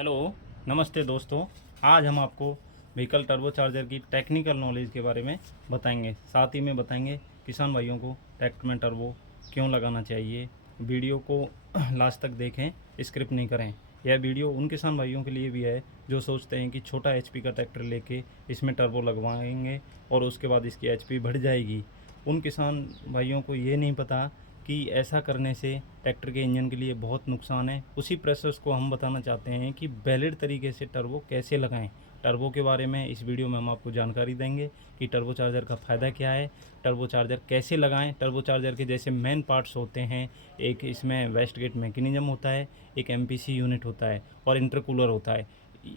Hello, नमस्ते दोस्तों। आज हम आपको व्हीकल टर्बो चार्जर की टेक्निकल नॉलेज के बारे में बताएंगे। साथ ही में बताएंगे किसान भाइयों को ट्रैक्टर में टर्बो क्यों लगाना चाहिए। वीडियो को लास्ट तक देखें, स्किप नहीं करें। यह वीडियो उन किसान भाइयों के लिए भी है जो सोचते हैं कि छोटा एचपी का ट्रैक्टर लेके इसमें टर्बो लगवाएंगे और उसके बाद इसकी एचपी बढ़ जाएगी। उन किसान भाइयों को ये नहीं पता कि ऐसा करने से ट्रैक्टर के इंजन के लिए बहुत नुकसान है। उसी प्रोसेस को हम बताना चाहते हैं कि वैलिड तरीके से टर्बो कैसे लगाएं। टर्बो के बारे में इस वीडियो में हम आपको जानकारी देंगे कि टर्बो चार्जर का फ़ायदा क्या है, टर्बो चार्जर कैसे लगाएं। टर्बो चार्जर के जैसे मेन पार्ट्स होते हैं, एक इसमें वेस्ट गेट मैकेनिज्म होता है, एक एमपीसी यूनिट होता है और इंटरकूलर होता है।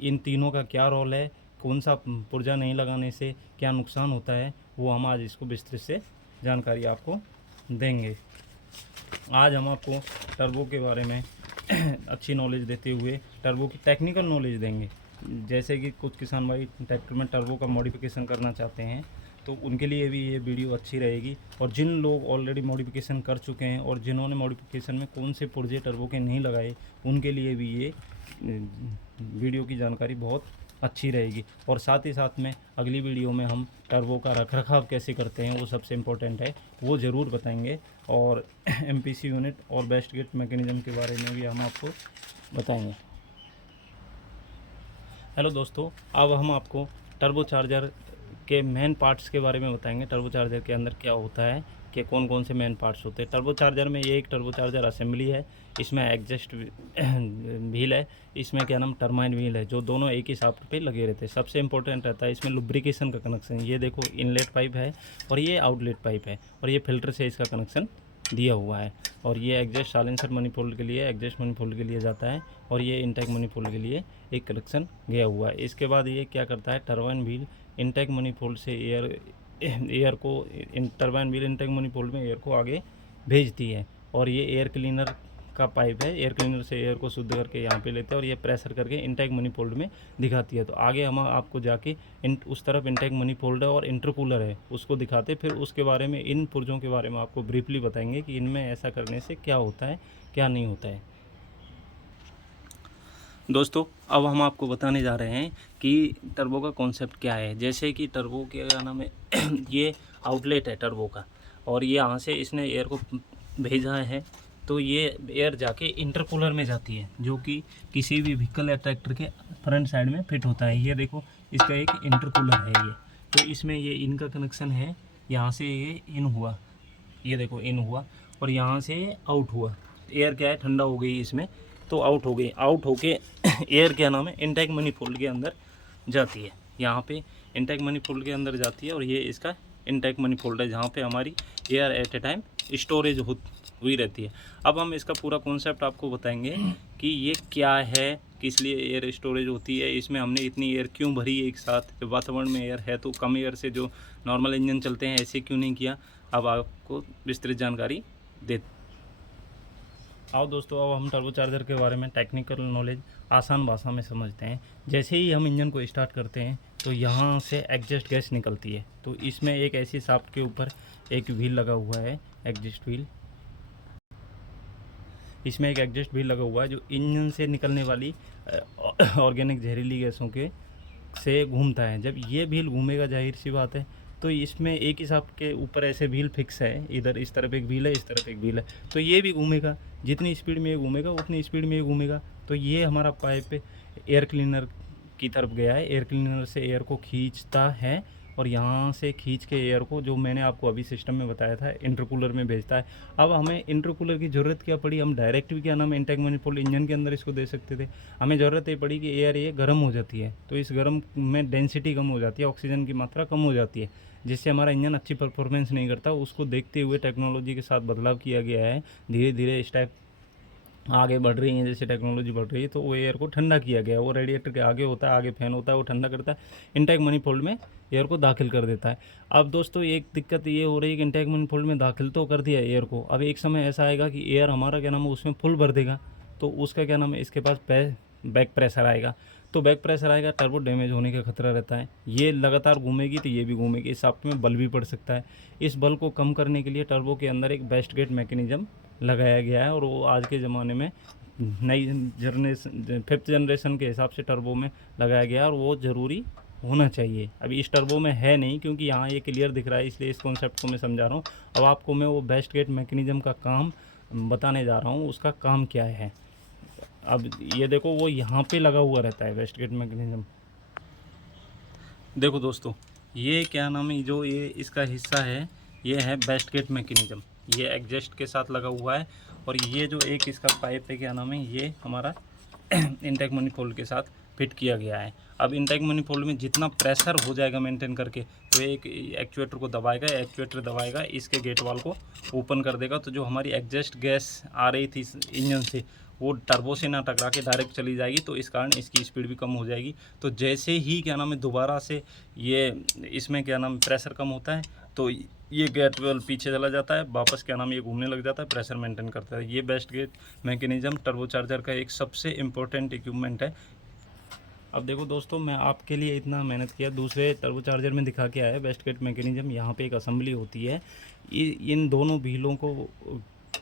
इन तीनों का क्या रोल है, कौन सा पुर्जा नहीं लगाने से क्या नुकसान होता है, वो हम आज इसको विस्तृत से जानकारी आपको देंगे। आज हम आपको टर्बो के बारे में अच्छी नॉलेज देते हुए टर्बो की टेक्निकल नॉलेज देंगे। जैसे कि कुछ किसान भाई ट्रैक्टर में टर्बो का मॉडिफिकेशन करना चाहते हैं, तो उनके लिए भी ये वीडियो अच्छी रहेगी। और जिन लोग ऑलरेडी मॉडिफिकेशन कर चुके हैं और जिन्होंने मॉडिफिकेशन में कौन से पुर्जे टर्बो के नहीं लगाए, उनके लिए भी ये वीडियो की जानकारी बहुत अच्छी रहेगी। और साथ ही साथ में अगली वीडियो में हम टर्बो का रखरखाव कैसे करते हैं, वो सबसे इम्पोर्टेंट है, वो ज़रूर बताएंगे। और एमपीसी यूनिट और बेस्ट गेट मैकेनिज्म के बारे में भी हम आपको बताएंगे। हेलो दोस्तों, अब हम आपको टर्बो चार्जर के मेन पार्ट्स के बारे में बताएंगे। टर्बो चार्जर के अंदर क्या होता है, कि कौन कौन से मेन पार्ट्स होते हैं। टर्बो चार्जर में ये एक टर्बो चार्जर असेंबली है, इसमें एग्जस्ट व्हील है, इसमें क्या नाम टर्बाइन व्हील है, जो दोनों एक ही शाफ्ट पे लगे रहते हैं। सबसे इंपॉर्टेंट रहता है इसमें लुब्रिकेशन का कनेक्शन। ये देखो इनलेट पाइप है और ये आउटलेट पाइप है और ये फिल्टर से इसका कनेक्शन दिया हुआ है। और ये एग्जस्ट साइलेंसर मनीफोल्ड के लिए, एग्जस्ट मनीफोल्ड के लिए जाता है और ये इंटेक मनीफोल्ड के लिए एक कनेक्शन गया हुआ है। इसके बाद ये क्या करता है, टर्बाइन व्हील इंटेक मनीफोल्ड से एयर को टर्बाइन व्हील इंटेक मनीफोल्ड में एयर को आगे भेजती है। और ये एयर क्लीनर का पाइप है, एयर क्लीनर से एयर को शुद्ध करके यहाँ पे लेते हैं और ये प्रेशर करके इंटेक मनीफोल्ड में दिखाती है। तो आगे हम आपको जाके उस तरफ इंटेक मनीफोल्ड है और इंटरकूलर है, उसको दिखाते, फिर उसके बारे में इन पुर्जों के बारे में आपको ब्रीफली बताएंगे कि इनमें ऐसा करने से क्या होता है, क्या नहीं होता है। दोस्तों, अब हम आपको बताने जा रहे हैं कि टर्बो का कॉन्सेप्ट क्या है। जैसे कि टर्बो के क्या नाम है ये आउटलेट है टर्बो का, और ये यहाँ से इसने एयर को भेजा है, तो ये एयर जाके इंटरकूलर में जाती है, जो कि किसी भी व्हीकल या ट्रैक्टर के फ्रंट साइड में फिट होता है। ये देखो, इसका एक इंटरकूलर है ये, तो इसमें ये इन का कनेक्शन है, यहाँ से ये इन हुआ, ये देखो इन हुआ, और यहाँ से आउट हुआ। एयर क्या है, ठंडा हो गई इसमें, तो आउट हो गई। आउट होके एयर क्या नाम है इंटेक मनीफोल्ड के अंदर जाती है। यहाँ पे इंटेक मनीफोल्ड के अंदर जाती है और ये इसका इंटेक मनीफोल्ड है, जहाँ पे हमारी air at A time storage हुई रहती है। अब हम इसका पूरा कॉन्सेप्ट आपको बताएंगे कि ये क्या है, किस लिए एयर स्टोरेज होती है, इसमें हमने इतनी एयर क्यों भरी एक साथ। वातावरण में एयर है तो कम एयर से जो नॉर्मल इंजन चलते हैं ऐसे क्यों नहीं किया। अब आपको विस्तृत जानकारी दे। आओ दोस्तों, अब हम टर्बो चार्जर के बारे में टेक्निकल नॉलेज आसान भाषा में समझते हैं। जैसे ही हम इंजन को स्टार्ट करते हैं तो यहाँ से एग्जॉस्ट गैस निकलती है, तो इसमें एक ऐसी शाफ्ट के ऊपर एक व्हील लगा हुआ है, एग्जॉस्ट व्हील। इसमें एक एग्जॉस्ट व्हील लगा हुआ है जो इंजन से निकलने वाली ऑर्गेनिक जहरीली गैसों के से घूमता है। जब ये व्हील घूमेगा, जाहिर सी बात है, तो इसमें एक ही शाफ्ट के ऊपर ऐसे व्हील फिक्स है, इधर इस तरफ एक व्हील है, इस तरफ एक व्हील है, तो ये भी घूमेगा। जितनी स्पीड में ये घूमेगा उतनी स्पीड में ये घूमेगा। तो ये हमारा पाइप एयर क्लीनर की तरफ गया है, एयर क्लीनर से एयर को खींचता है और यहाँ से खींच के एयर को, जो मैंने आपको अभी सिस्टम में बताया था, इंटरकूलर में भेजता है। अब हमें इंटरकूलर की ज़रूरत क्या पड़ी, हम डायरेक्ट भी क्या नाम इंटेक मनीफोल्ड इंजन के अंदर इसको दे सकते थे। हमें ज़रूरत ये पड़ी कि एयर ये गर्म हो जाती है, तो इस गर्म में डेंसिटी कम हो जाती है, ऑक्सीजन की मात्रा कम हो जाती है, जिससे हमारा इंजन अच्छी परफॉर्मेंस नहीं करता। उसको देखते हुए टेक्नोलॉजी के साथ बदलाव किया गया है। धीरे धीरे इस टाइप आगे बढ़ रही है, जैसे टेक्नोलॉजी बढ़ रही है, तो वो एयर को ठंडा किया गया है। वो रेडिएटर के आगे होता है, आगे फैन होता है, वो ठंडा करता है, इंटेक मनीफोल्ड में एयर को दाखिल कर देता है। अब दोस्तों, एक दिक्कत ये हो रही है कि इंटेक मनीफोल्ड में दाखिल तो कर दिया एयर को, अब एक समय ऐसा आएगा कि एयर हमारा क्या नाम है उसमें फुल भर देगा, तो उसका क्या नाम है, इसके पास बैक प्रेशर आएगा। तो बैक प्रेशर आएगा, टर्बो डैमेज होने का खतरा रहता है। ये लगातार घूमेगी तो ये भी घूमेगी, इस शाफ्ट में बल भी पड़ सकता है। इस बल को कम करने के लिए टर्बो के अंदर एक बेस्ट गेट मैकेनिज्म लगाया गया है, और वो आज के ज़माने में नई जनरेशन 5th जनरेशन के हिसाब से टर्बो में लगाया गया, और वो ज़रूरी होना चाहिए। अभी इस टर्बो में है नहीं, क्योंकि यहाँ ये क्लियर दिख रहा है, इसलिए इस कॉन्सेप्ट को मैं समझा रहा हूँ। अब आपको मैं वो बेस्ट गेट मैकेनिज़्म का काम बताने जा रहा हूँ, उसका काम क्या है। अब ये देखो, वो यहाँ पे लगा हुआ रहता है बेस्ट गेट मैकेनिज़्म। देखो दोस्तों, ये क्या नाम है, जो ये इसका हिस्सा है, ये है बेस्ट गेट मैकेनिज़्म। ये एग्जस्ट के साथ लगा हुआ है, और ये जो एक इसका पाइप है, क्या नाम है, ये हमारा इनटेक मनीफोल्ड के साथ फिट किया गया है। अब इनटेक मनीफोल्ड में जितना प्रेशर हो जाएगा मेंटेन करके, तो एक एक्चुएटर को दबाएगा, एक्चुएटर दबाएगा, इसके गेट वाल को ओपन कर देगा। तो जो हमारी एग्जस्ट गैस आ रही थी इंजन से, वो टर्बो से ना टकरा के डायरेक्ट चली जाएगी, तो इस कारण इसकी स्पीड भी कम हो जाएगी। तो जैसे ही क्या नाम है दोबारा से ये इसमें क्या नाम प्रेशर कम होता है, तो ये गेट वाल पीछे चला जाता है, वापस क्या नाम ये घूमने लग जाता है, प्रेशर मेंटेन करता है। ये wastegate mechanism turbocharger का एक सबसे इम्पोर्टेंट इक्विपमेंट है। अब देखो दोस्तों, मैं आपके लिए इतना मेहनत किया, दूसरे टर्बो चार्जर में दिखा के आया बेस्ट गेट मैकेनिज़्म। यहाँ पे एक असेंबली होती है, इन दोनों व्हीलों को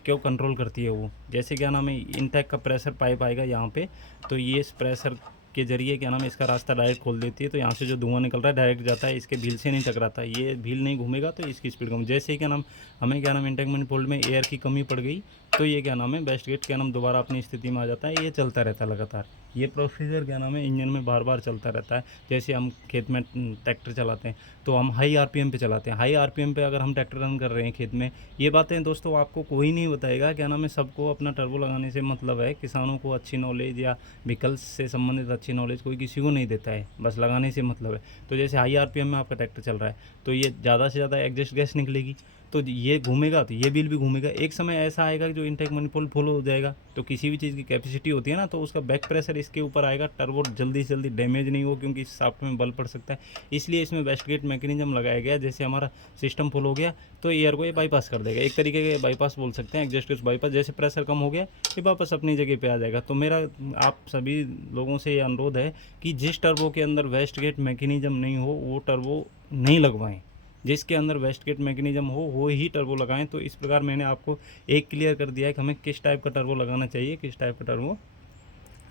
क्यों कंट्रोल करती है वो। जैसे क्या नाम है, इनटेक का प्रेशर पाइप आएगा यहाँ पे, तो ये इस प्रेशर के ज़रिए क्या नाम है इसका रास्ता डायरेक्ट खोल देती है। तो यहाँ से जो धुआं निकल रहा है डायरेक्ट जाता है, इसके व्हील से नहीं टकराता। ये व्हील नहीं घूमेगा तो इसकी स्पीड कम। जैसे ही क्या नाम हमें क्या नाम इनटेक मनीफोल्ड में एयर की कमी पड़ गई, तो ये क्या नाम है बेस्ट गेट क्या नाम दोबारा अपनी स्थिति में आ जाता है। ये चलता रहता है लगातार। ये प्रोसीजर क्या नाम है इंजन में बार बार चलता रहता है। जैसे हम खेत में ट्रैक्टर चलाते हैं, तो हम हाई आरपीएम पे चलाते हैं। हाई आरपीएम पे अगर हम ट्रैक्टर रन कर रहे हैं खेत में, ये बातें दोस्तों आपको कोई नहीं बताएगा। क्या नाम है, सबको अपना टर्बो लगाने से मतलब है। किसानों को अच्छी नॉलेज या व्हीकल्स से संबंधित अच्छी नॉलेज कोई किसी को नहीं देता है, बस लगाने से मतलब है। तो जैसे हाई आरपीएम में आपका ट्रैक्टर चल रहा है, तो ये ज़्यादा से ज़्यादा एग्जस्ट गैस निकलेगी, तो ये घूमेगा तो ये बिल भी घूमेगा। एक समय ऐसा आएगा कि जो इनटेक मनीफोल्ड फुल हो जाएगा। तो किसी भी चीज़ की कैपेसिटी होती है ना, तो उसका बैक प्रेशर इसके ऊपर आएगा, टर्बो जल्दी से जल्दी डैमेज नहीं हो, क्योंकि इस शाफ्ट में बल पड़ सकता है। इसलिए इसमें वेस्ट गेट मैकेनिज्म लगाया गया। जैसे हमारा सिस्टम फुल हो गया, तो एयर को ये बाईपास कर देगा। एक तरीके के बाईपास बोल सकते हैं, एग्जस्ट गैस बाईपास। जैसे प्रेशर कम हो गया, ये वापस अपनी जगह पे आ जाएगा। तो मेरा आप सभी लोगों से ये अनुरोध है कि जिस टर्बो के अंदर वेस्ट गेट मैकेनिज्म नहीं हो, वो टर्बो नहीं लगवाएं। जिसके अंदर वेस्ट गेट मैकेनिज्म हो वो ही टर्बो लगाएं। तो इस प्रकार मैंने आपको एक क्लियर कर दिया है कि हमें किस टाइप का टर्बो लगाना चाहिए, किस टाइप का टर्बो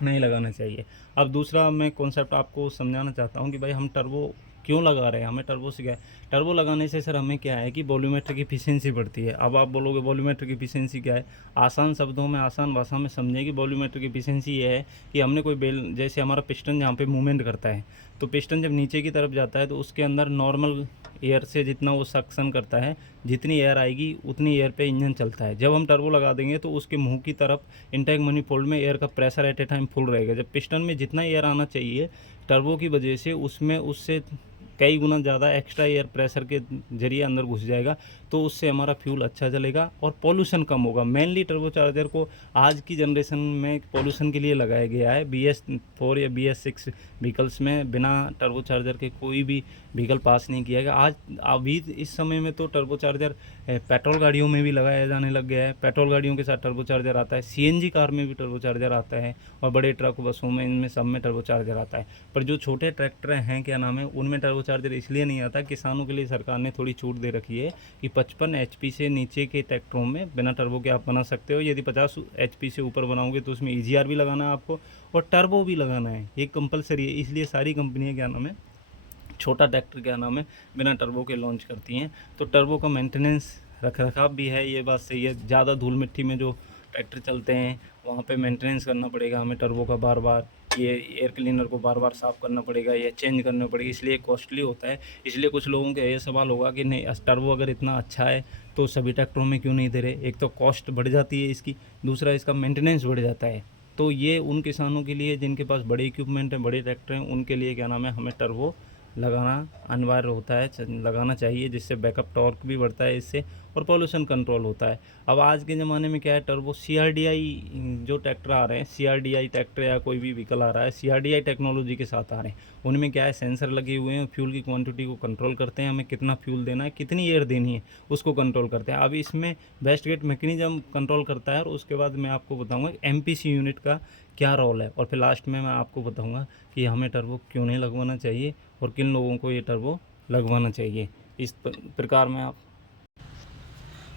नहीं लगाना चाहिए। अब दूसरा मैं कॉन्सेप्ट आपको समझाना चाहता हूँ कि भाई हम टर्बो क्यों लगा रहे हैं, हमें टर्बो से क्या है। टर्बो लगाने से सर हमें क्या है कि वॉल्यूमेट्रिक एफिशिएंसी बढ़ती है। अब आप बोलोगे वॉल्यूमेट्रिक एफिशिएंसी क्या है, आसान शब्दों में आसान भाषा में समझें कि वॉल्यूमेट्रिक एफिशिएंसी ये है कि हमने कोई बेल, जैसे हमारा पिस्टन जहाँ पे मूवमेंट करता है, तो पिस्टन जब नीचे की तरफ जाता है तो उसके अंदर नॉर्मल एयर से जितना वो सक्शन करता है, जितनी एयर आएगी उतनी एयर पे इंजन चलता है। जब हम टर्बो लगा देंगे तो उसके मुंह की तरफ इनटेक मनीफोल्ड में एयर का pressure at A time full रहेगा। जब पिस्टन में जितना एयर आना चाहिए टर्बो की वजह से, उसमें उससे कई गुना ज़्यादा एक्स्ट्रा एयर प्रेशर के जरिए अंदर घुस जाएगा। तो उससे हमारा फ्यूल अच्छा चलेगा और पॉल्यूशन कम होगा। मेनली टर्बो चार्जर को आज की जनरेशन में पॉल्यूशन के लिए लगाया गया है। BS4 या BS6 व्हीकल्स में बिना टर्बो चार्जर के कोई भी व्हीकल पास नहीं किया गया। आज अभी इस समय में तो टर्बो चार्जर पेट्रोल गाड़ियों में भी लगाया जाने लग गया है। पेट्रोल गाड़ियों के साथ टर्बो चार्जर आता है, CNG कार में भी टर्बो चार्जर आता है, और बड़े ट्रक बसों में, इनमें सब में टर्बो चार्जर आता है। पर जो छोटे ट्रैक्टर हैं क्या नाम है, उनमें टर्बो चार्जर इसलिए नहीं आता। किसानों के लिए सरकार ने थोड़ी छूट दे रखी है कि 55 HP से नीचे के ट्रैक्टरों में बिना टर्बो के आप बना सकते हो। यदि 50 HP से ऊपर बनाओगे तो उसमें EGR भी लगाना है आपको और टर्बो भी लगाना है, ये कंपलसरी है। इसलिए सारी कंपनियां क्या नाम है छोटा ट्रैक्टर क्या नाम है बिना टर्बो के लॉन्च करती हैं। तो टर्बो का मेंटेनेंस रख रखाव भी है, ये बात सही है। ज़्यादा धूल मिट्टी में जो ट्रैक्टर चलते हैं वहाँ पे मेंटेनेंस करना पड़ेगा हमें टर्बो का बार बार। ये एयर क्लीनर को बार बार साफ़ करना पड़ेगा, ये चेंज करना पड़ेगा, इसलिए कॉस्टली होता है। इसलिए कुछ लोगों का ये सवाल होगा कि नहीं, टर्बो अगर इतना अच्छा है तो सभी ट्रैक्टरों में क्यों नहीं दे रहे। एक तो कॉस्ट बढ़ जाती है इसकी, दूसरा इसका मेंटेनेंस बढ़ जाता है। तो ये उन किसानों के लिए जिनके पास बड़े इक्विपमेंट हैं, बड़े ट्रैक्टर हैं, उनके लिए क्या नाम है हमें टर्बो लगाना अनिवार्य होता है, लगाना चाहिए, जिससे बैकअप टॉर्क भी बढ़ता है इससे, और पॉल्यूशन कंट्रोल होता है। अब आज के ज़माने में क्या है, टर्बो CRDI जो ट्रैक्टर आ रहे हैं, CRDI ट्रैक्टर या कोई भी व्हीकल आ रहा है, CRDI टेक्नोलॉजी के साथ आ रहे हैं। उनमें क्या है, सेंसर लगे हुए हैं, फ्यूल की क्वांटिटी को कंट्रोल करते हैं, हमें कितना फ्यूल देना है, कितनी एयर देनी है, उसको कंट्रोल करते हैं। अब इसमें वेस्ट गेट मैकेनिज्म कंट्रोल करता है, और उसके बाद मैं आपको बताऊँगा MPC यूनिट का क्या रोल है, और फिर लास्ट में मैं आपको बताऊँगा कि हमें टर्बो क्यों नहीं लगवाना चाहिए और किन लोगों को ये टर्बो लगवाना चाहिए। इस प्रकार में आप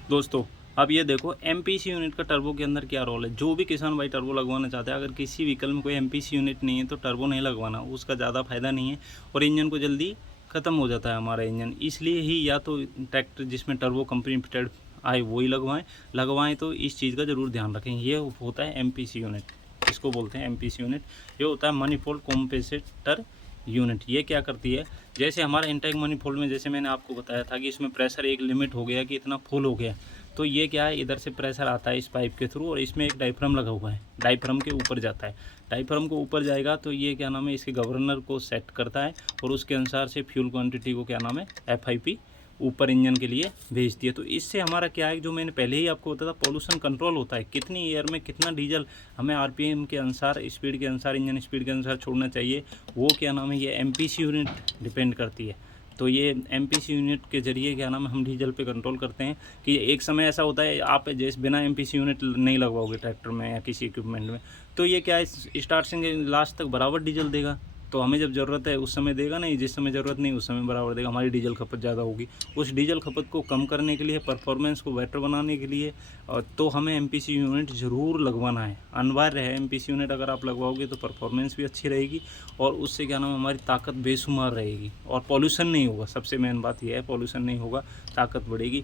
दोस्तों अब ये देखो एमपीसी यूनिट का टर्बो के अंदर क्या रोल है। जो भी किसान भाई टर्बो लगवाना चाहते हैं, अगर किसी व्हीकल में कोई एमपीसी यूनिट नहीं है तो टर्बो नहीं लगवाना, उसका ज़्यादा फायदा नहीं है और इंजन को जल्दी ख़त्म हो जाता है हमारा इंजन। इसलिए ही या तो ट्रैक्टर जिसमें टर्बो कंपनी फिटेड आए वही लगवाएं तो इस चीज़ का ज़रूर ध्यान रखें। ये होता है एमपीसी यूनिट, इसको बोलते हैं एमपीसी यूनिट। ये होता है मनीफोल्ड कॉम्पेंसेटर यूनिट। ये क्या करती है, जैसे हमारा इनटेक मनीफोल्ड में जैसे मैंने आपको बताया था कि इसमें प्रेशर एक लिमिट हो गया कि इतना फुल हो गया, तो ये क्या है, इधर से प्रेशर आता है इस पाइप के थ्रू और इसमें एक डायफ्राम लगा हुआ है, डायफ्राम के ऊपर जाता है। डायफ्राम को ऊपर जाएगा तो ये क्या नाम है, इसके गवर्नर को सेट करता है और उसके अनुसार से फ्यूल क्वांटिटी को क्या नाम है FIP ऊपर इंजन के लिए भेजती है। तो इससे हमारा क्या है, जो मैंने पहले ही आपको बताया था, पोल्यूशन कंट्रोल होता है। कितनी एयर में कितना डीजल हमें RPM के अनुसार, स्पीड के अनुसार, इंजन स्पीड के अनुसार छोड़ना चाहिए, वो क्या नाम है, ये MPC यूनिट डिपेंड करती है। तो ये MPC यूनिट के जरिए क्या नाम है हम डीजल पे कंट्रोल करते हैं। कि एक समय ऐसा होता है आप जैसे बिना MPC यूनिट नहीं लगवाओगे ट्रैक्टर में या किसी इक्विपमेंट में, तो ये क्या है, स्टार्ट से लास्ट तक बराबर डीजल देगा। तो हमें जब ज़रूरत है उस समय देगा नहीं, जिस समय ज़रूरत नहीं उस समय बराबर देगा, हमारी डीजल खपत ज़्यादा होगी। उस डीजल खपत को कम करने के लिए, परफॉर्मेंस को बेटर बनाने के लिए, और तो हमें MPC यूनिट ज़रूर लगवाना है, अनिवार्य है। MPC यूनिट अगर आप लगवाओगे तो परफॉर्मेंस भी अच्छी रहेगी और उससे क्या नाम है हमारी ताकत बेशुमार रहेगी और पॉल्यूशन नहीं होगा। सबसे मेन बात यह है, पॉल्यूशन नहीं होगा, ताकत बढ़ेगी।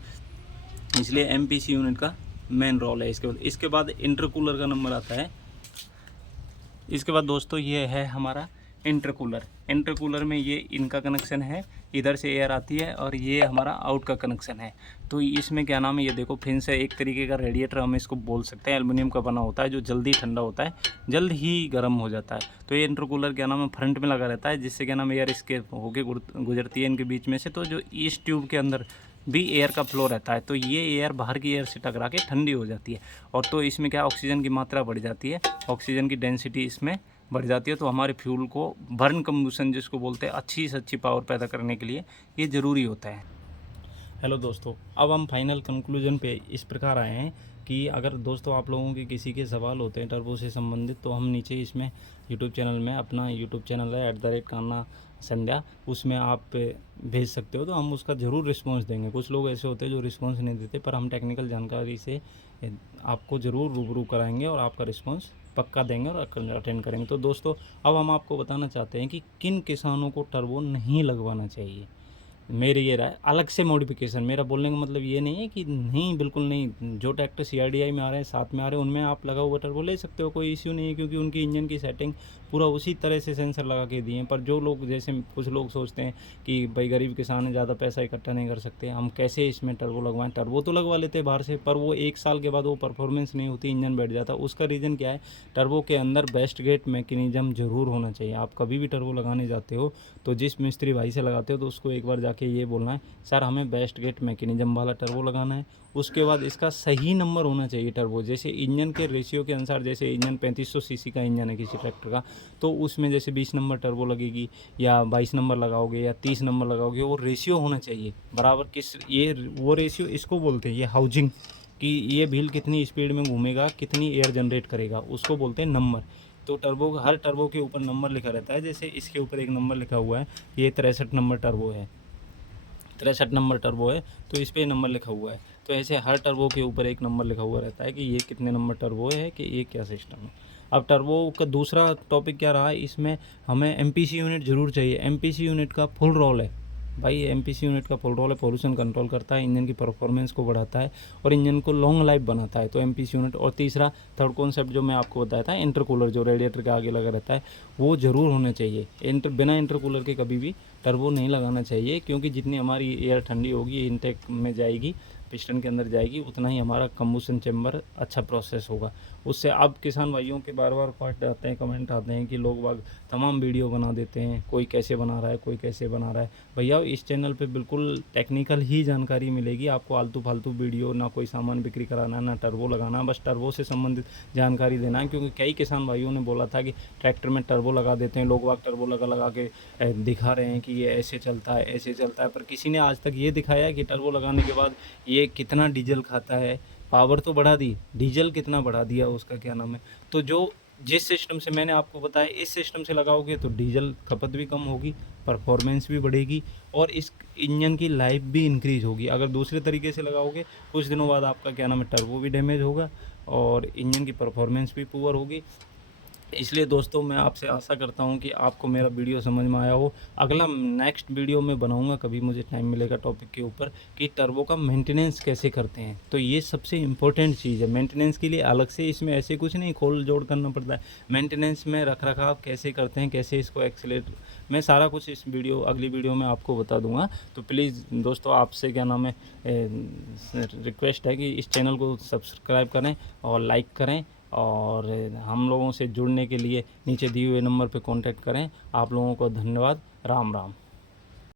इसलिए MPC यूनिट का मेन रोल है। इसके बाद इंटरकूलर का नंबर आता है। इसके बाद दोस्तों ये है हमारा इंटरकूलर। इंटरकूलर में ये इनका कनेक्शन है, इधर से एयर आती है और ये हमारा आउट का कनेक्शन है। तो इसमें क्या नाम है, ये देखो फिन से एक तरीके का रेडिएटर हम इसको बोल सकते हैं, एल्युमिनियम का बना होता है, जो जल्दी ठंडा होता है, जल्द ही गर्म हो जाता है। तो ये इंटरकूलर क्या नाम है फ्रंट में लगा रहता है, जिससे क्या नाम है एयर इसके होके गुजरती है इनके बीच में से। तो जो इस ट्यूब के अंदर भी एयर का फ्लो रहता है, तो ये एयर बाहर की एयर से टकरा के ठंडी हो जाती है और तो इसमें क्या ऑक्सीजन की मात्रा बढ़ जाती है, ऑक्सीजन की डेंसिटी इसमें बढ़ जाती है। तो हमारे फ्यूल को बर्न कम्बुशन जिसको बोलते हैं, अच्छी से अच्छी पावर पैदा करने के लिए ये ज़रूरी होता है। हेलो दोस्तों, अब हम फाइनल कंक्लूजन पे इस प्रकार आए हैं कि अगर दोस्तों आप लोगों के किसी के सवाल होते हैं टर्बो से संबंधित, तो हम नीचे इसमें यूट्यूब चैनल में, अपना यूट्यूब चैनल है @कान्हा संध्या, उसमें आप भेज सकते हो, तो हम उसका ज़रूर रिस्पॉन्स देंगे। कुछ लोग ऐसे होते हैं जो रिस्पॉन्स नहीं देते, पर हम टेक्निकल जानकारी से आपको ज़रूर रूबरू कराएंगे और आपका रिस्पॉन्स पक्का देंगे और अटेंड करेंगे। तो दोस्तों अब हम आपको बताना चाहते हैं कि किन किसानों को टर्बो नहीं लगवाना चाहिए। मेरी ये राय, अलग से मॉडिफिकेशन, मेरा बोलने का मतलब ये नहीं है कि नहीं, बिल्कुल नहीं। जो ट्रैक्टर CRDI में आ रहे हैं, साथ में आ रहे हैं, उनमें आप लगा हुआ टर्बो ले सकते हो, कोई इश्यू नहीं है, क्योंकि उनकी इंजन की सेटिंग पूरा उसी तरह से सेंसर लगा के दिए हैं। पर जो लोग, जैसे कुछ लोग सोचते हैं कि भाई गरीब किसान है, ज़्यादा पैसा इकट्ठा नहीं कर सकते, हम कैसे इसमें टर्बो लगवाएं। टर्बो तो लगवा लेते हैं बाहर से, पर वो 1 साल के बाद वो परफॉर्मेंस नहीं होती, इंजन बैठ जाता। उसका रीज़न क्या है, टर्बो के अंदर बेस्ट गेट मैकेनिज्म ज़रूर होना चाहिए। आप कभी भी टर्बो लगाने जाते हो तो जिस मिस्त्री भाई से लगाते हो तो उसको एक बार जाके ये बोलना है, सर हमें बेस्ट गेट मैकेनिज्म वाला टर्बो लगाना है। उसके बाद इसका सही नंबर होना चाहिए टर्बो, जैसे इंजन के रेशियो के अनुसार, जैसे इंजन 3500 सीसी का इंजन है किसी ट्रैक्टर का, तो उसमें जैसे 20 नंबर टर्बो लगेगी या 22 नंबर लगाओगे या 30 नंबर लगाओगे, वो रेशियो होना चाहिए बराबर। किस ये वो रेशियो इसको बोलते हैं, ये हाउजिंग, कि ये व्हील कितनी स्पीड में घूमेगा, कितनी एयर जनरेट करेगा, उसको बोलते हैं नंबर। तो टर्बो, हर टर्बो के ऊपर नंबर लिखा रहता है। जैसे इसके ऊपर एक नंबर लिखा हुआ है, ये 63 नंबर टर्बो है, 63 नंबर टर्बो है, तो इस पर नंबर लिखा हुआ है। तो ऐसे हर टर्बो के ऊपर एक नंबर लिखा हुआ रहता है कि ये कितने नंबर टर्बो है, कि ये क्या सिस्टम है। अब टर्बो का दूसरा टॉपिक क्या रहा, इसमें हमें MPC यूनिट ज़रूर चाहिए। MPC यूनिट का फुल रोल है भाई, MPC यूनिट का फुल रोल है, पोल्यूशन कंट्रोल करता है, इंजन की परफॉर्मेंस को बढ़ाता है और इंजन को लॉन्ग लाइफ बनाता है। तो MPC यूनिट। और तीसरा, थर्ड कॉन्सेप्ट जो मैं आपको बताया था, इंटरकूलर जो रेडिएटर के आगे लगा रहता है, वो ज़रूर होना चाहिए। बिना इंटरकूलर के कभी भी टर्बो नहीं लगाना चाहिए, क्योंकि जितनी हमारी एयर ठंडी होगी, इनटेक में जाएगी, पिस्टन के अंदर जाएगी, उतना ही हमारा कम्बुशन चैम्बर अच्छा प्रोसेस होगा उससे। अब किसान भाइयों के बार बार पार्ट आते हैं, कमेंट आते हैं कि लोग बाग तमाम वीडियो बना देते हैं, कोई कैसे बना रहा है, कोई कैसे बना रहा है। भैया इस चैनल पे बिल्कुल टेक्निकल ही जानकारी मिलेगी आपको, आलतू फालतू वीडियो ना, कोई सामान बिक्री कराना, ना टर्बो लगाना, बस टर्बो से संबंधित जानकारी देना है। क्योंकि कई किसान भाइयों ने बोला था कि ट्रैक्टर में टर्बो लगा देते हैं, लोग बाग टर्बो लगा के दिखा रहे हैं कि ये ऐसे चलता है, ऐसे चलता है, पर किसी ने आज तक ये दिखाया है कि टर्बो लगाने के बाद ये कितना डीजल खाता है। पावर तो बढ़ा दी, डीजल कितना बढ़ा दिया उसका क्या नाम है। तो जो जिस सिस्टम से मैंने आपको बताया इस सिस्टम से लगाओगे तो डीजल खपत भी कम होगी, परफॉर्मेंस भी बढ़ेगी और इस इंजन की लाइफ भी इंक्रीज होगी। अगर दूसरे तरीके से लगाओगे कुछ दिनों बाद आपका क्या नाम है टर्बो भी डैमेज होगा और इंजन की परफॉर्मेंस भी पुअर होगी। इसलिए दोस्तों मैं आपसे आशा करता हूं कि आपको मेरा वीडियो समझ में आया हो। अगला नेक्स्ट वीडियो में बनाऊंगा कभी मुझे टाइम मिलेगा टॉपिक के ऊपर कि टर्बो का मेंटेनेंस कैसे करते हैं। तो ये सबसे इम्पोर्टेंट चीज़ है। मेंटेनेंस के लिए अलग से इसमें ऐसे कुछ नहीं खोल जोड़ करना पड़ता है। मेंटेनेंस में रख रखाव कैसे करते हैं, कैसे इसको एक्सीलेट, मैं सारा कुछ इस वीडियो अगली वीडियो में आपको बता दूंगा। तो प्लीज़ दोस्तों आपसे क्या नाम है रिक्वेस्ट है कि इस चैनल को सब्सक्राइब करें और लाइक करें और हम लोगों से जुड़ने के लिए नीचे दिए हुए नंबर पर कांटेक्ट करें। आप लोगों को धन्यवाद। राम राम।